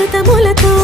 పంచామృతములతో